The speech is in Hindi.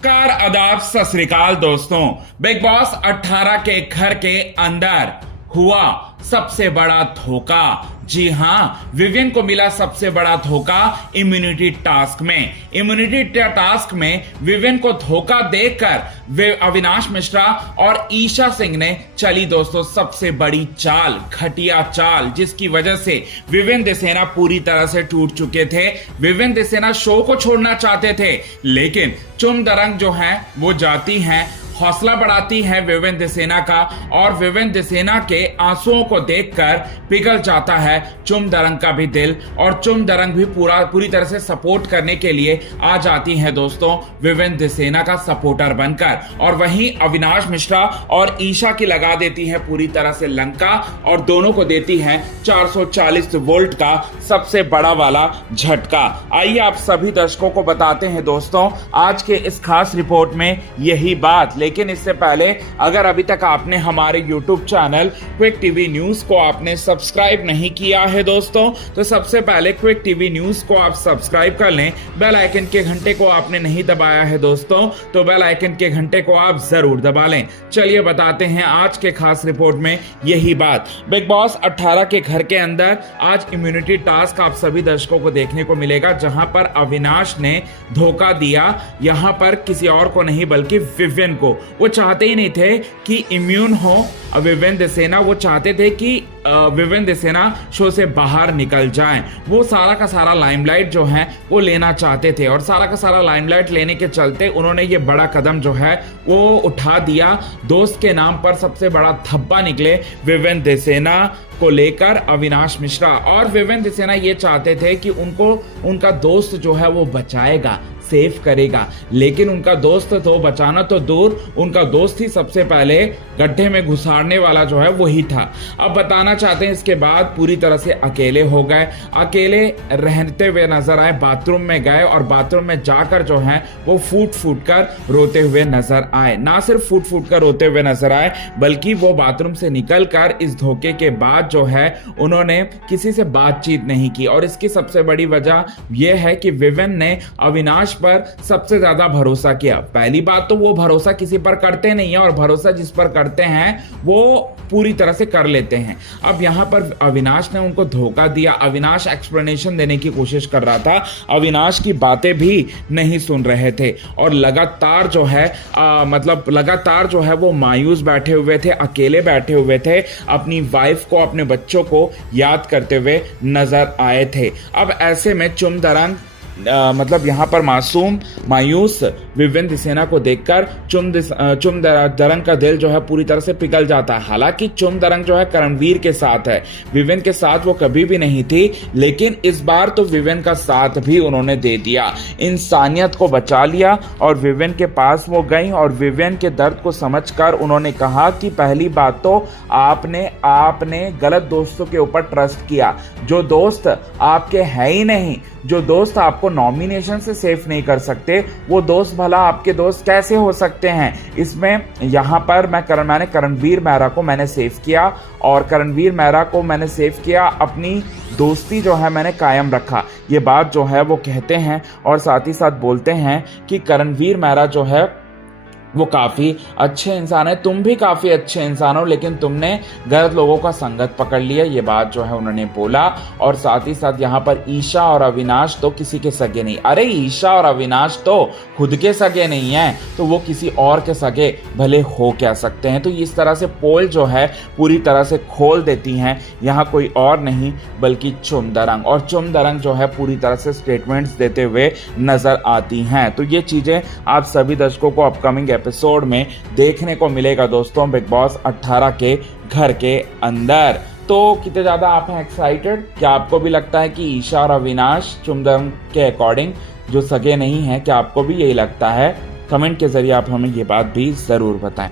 कार आदाब सत श्री अकाल दोस्तों। बिग बॉस 18 के घर के अंदर हुआ सबसे बड़ा धोखा। जी हां, विवियन को मिला सबसे बड़ा धोखा इम्यूनिटी टास्क में। इम्यूनिटी टास्क में विवियन को धोखा देकर अविनाश मिश्रा और ईशा सिंह ने चली दोस्तों सबसे बड़ी चाल, घटिया चाल, जिसकी वजह से विवियन देसेना पूरी तरह से टूट चुके थे। विवियन देसेना शो को छोड़ना चाहते थे, लेकिन चुम दरंग जो है वो जाती हैं, हौसला बढ़ाती है विवियन देसेना का, और विवियन देसेना के आंसुओं को देखकर पिघल जाता है चुम दरंग का भी दिल, और चुम दरंग भी पूरी तरह से सपोर्ट करने के लिए आ जाती है दोस्तों विवियन देसेना का सपोर्टर बनकर। और वहीं अविनाश मिश्रा और ईशा की लगा देती है पूरी तरह से लंका, और दोनों को देती है 440 वोल्ट का सबसे बड़ा वाला झटका। आइए आप सभी दर्शकों को बताते हैं दोस्तों आज के इस खास रिपोर्ट में यही बात। लेकिन इससे पहले अगर अभी तक आपने हमारे YouTube channel quick TV news को आपने सब्सक्राइब नहीं किया है दोस्तों, तो सबसे पहले क्विक टीवी न्यूज को आप सब्सक्राइब कर लें। बेल आइकन के घंटे को आपने नहीं दबाया है दोस्तों, तो बेल आइकन के घंटे को आप जरूर दबा लें। चलिए बताते हैं आज के खास रिपोर्ट में यही बात। बिग बॉस 18 के घर के अंदर आज इम्यूनिटी टास्क आप सभी दर्शकों को देखने को मिलेगा, जहां पर अविनाश ने धोखा दिया। यहां पर किसी और को नहीं बल्कि विवियन को। वो चाहते ही नहीं थे कि इम्यून हो विवियन देसेना, वो चाहते थे कि विवियन देसेना शो से बाहर निकल जाएं। वो सारा का सारा लाइमलाइट जो है वो लेना चाहते थे, और सारा का सारा लाइमलाइट लेने के चलते उन्होंने ये बड़ा कदम जो है वो उठा दिया। दोस्त के नाम पर सबसे बड़ा धब्बा निकले विवियन देसेना को लेकर अविनाश मिश्रा, और विवियन देसेना ये चाहते थे कि उनको उनका दोस्त जो है वो बचाएगा, सेफ करेगा, लेकिन उनका दोस्त तो बचाना तो दूर, उनका दोस्त ही सबसे पहले गड्ढे में घुसाड़ने वाला जो है वही था। अब बताना चाहते हैं इसके बाद पूरी तरह से अकेले हो गए, अकेले रहते हुए नजर आए, बाथरूम में गए और बाथरूम में जाकर जो है वो फूट फूट कर रोते हुए नजर आए। ना सिर्फ फूट फूट कर रोते हुए नजर आए, बल्कि वो बाथरूम से निकल कर इस धोखे के बाद जो है उन्होंने किसी से बातचीत नहीं की। और इसकी सबसे बड़ी वजह यह है कि विवियन ने अविनाश पर सबसे ज्यादा भरोसा किया। पहली बात तो वो भरोसा किसी पर करते नहीं है, और भरोसा जिस पर करते हैं वो पूरी तरह से कर लेते हैं। अब यहां पर अविनाश ने उनको धोखा दिया। अविनाश एक्सप्लेनेशन देने की कोशिश कर रहा था, अविनाश की बातें भी नहीं सुन रहे थे, और लगातार जो है लगातार जो है वो मायूस बैठे हुए थे, अकेले बैठे हुए थे, अपनी वाइफ को, अपने बच्चों को याद करते हुए नजर आए थे। अब ऐसे में चुम दरंग यहाँ पर मासूम मायूस विवियन देसेना को देखकर चुम दरंग का दिल जो है पूरी तरह से पिघल जाता है। हालांकि चुम दरंग जो है करणवीर के साथ है, विवियन के साथ वो कभी भी नहीं थी, लेकिन इस बार तो विवियन का साथ भी उन्होंने दे दिया, इंसानियत को बचा लिया, और विवियन के पास वो गई और विवियन के दर्द को समझकर उन्होंने कहा कि पहली बात तो आपने गलत दोस्तों के ऊपर ट्रस्ट किया, जो दोस्त आपके है ही नहीं, जो दोस्त आपको नॉमिनेशन से सेफ नहीं कर सकते, वो दोस्त भला आपके दोस्त कैसे हो सकते हैं। इसमें यहाँ पर मैंने करणवीर मेहरा को मैंने सेव किया, और करणवीर मेहरा को मैंने सेव किया, अपनी दोस्ती जो है मैंने कायम रखा। ये बात जो है वो कहते हैं, और साथ ही साथ बोलते हैं कि करणवीर मेहरा जो है वो काफ़ी अच्छे इंसान है, तुम भी काफ़ी अच्छे इंसान हो, लेकिन तुमने गलत लोगों का संगत पकड़ लिया। ये बात जो है उन्होंने बोला। और साथ ही साथ यहाँ पर ईशा और अविनाश तो किसी के सगे नहीं। अरे ईशा और अविनाश तो खुद के सगे नहीं हैं, तो वो किसी और के सगे भले हो क्या सकते हैं। तो इस तरह से पोल जो है पूरी तरह से खोल देती हैं, यहाँ कोई और नहीं बल्कि चुम दरंग, और चुम दरंग जो है पूरी तरह से स्टेटमेंट्स देते हुए नजर आती हैं। तो ये चीज़ें आप सभी दर्शकों को अपकमिंग एपिसोड में देखने को मिलेगा दोस्तों बिग बॉस 18 के घर के अंदर। तो कितने ज़्यादा आप हैं एक्साइटेड? क्या आपको भी लगता है कि ईशा और अविनाश चुम दरंग के अकॉर्डिंग जो सगे नहीं हैं? क्या आपको भी यही लगता है? कमेंट के जरिए आप हमें ये बात भी ज़रूर बताएं।